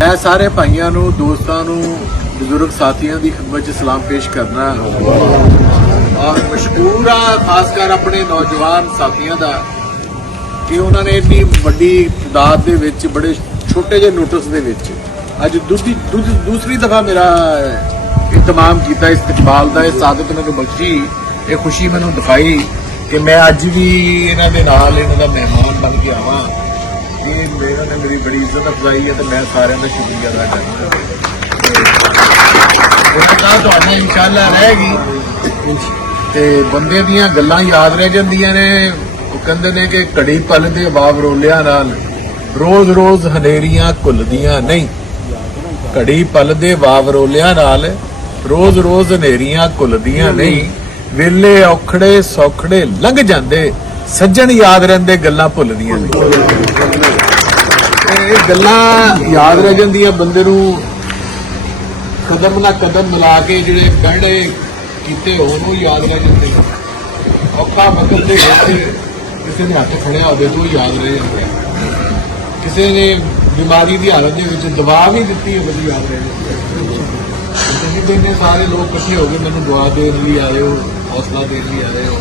मैं सारे भाइयों नूं दोस्तों नूं बुजुर्ग साथियों की खिदमत च सलाम पेश करना और मशकूर हाँ खासकर अपने नौजवान साथियों का कि उन्होंने इतनी वड्डी तादाद दे विच बड़े छोटे जे नोटिस दे विच अज दूसरी दफा मेरा इहतमाम किया इस्तकबाल का सादत मैनूं बख्शी ये खुशी मैनूं दिखाई कि मैं अज भी इन्हां दे नाल इन्हां दा मेहमान बन के आवां। ये मेरा ने मेरी बड़ी इज्जत अफजाई है तो मैं सारे का शुक्रिया अदा करना इंशाअल्लाह रहेगी ते बंदे दियां गल्लां याद रह जांदियां ने। कहंदे ने कि घड़ी पल दे वावरोलियां नाल रोज रोज हनेरियां घुलदियां नहीं। घड़ी पल दे वावरोलियां नाल रोज रोज हनेरियां घुलदियां नहीं। वेले औखड़े सौखड़े लंघ जांदे सज्जन याद रहिंदे गल्लां भुलदियां नहीं। ਇਹ ਗੱਲਾਂ याद रह ਜਾਂਦੀਆਂ ਬੰਦੇ ਨੂੰ ਕਦਮ ਨਾਲ ਕਦਮ ਮਿਲਾ ਕੇ ਜਿਹੜੇ ਗਹਿਣੇ ਕੀਤੇ ਉਹਨੂੰ याद रह ਜਾਂਦੇ। ਔਖਾ ਵਕਤ ਦੇ ਵਿੱਚ ਕਿਸੇ ਦੇ ਹੱਥ ਖੜਿਆ ਹੋਵੇ ਤਾਂ याद रह ਜਾਂਦਾ। ਕਿਸੇ ਨੇ ਬਿਮਾਰੀ ਦੀ ਹਾਲਤ ਦੇ ਵਿੱਚ ਦਵਾ ਵੀ ਦਿੱਤੀ ਹੋਵੇ ਤਾਂ याद रह ਜਾਂਦੀ। ਤੁਸੀਂ ਦਿਨੇ ਸਾਰੇ ਲੋਕ ਇਕੱਠੇ ਹੋ ਕੇ ਮੈਨੂੰ ਦੁਆ ਦੇਣ ਲਈ ਆਏ ਹੋ, ਹੌਸਲਾ ਦੇਣ ਲਈ ਆਏ ਹੋ।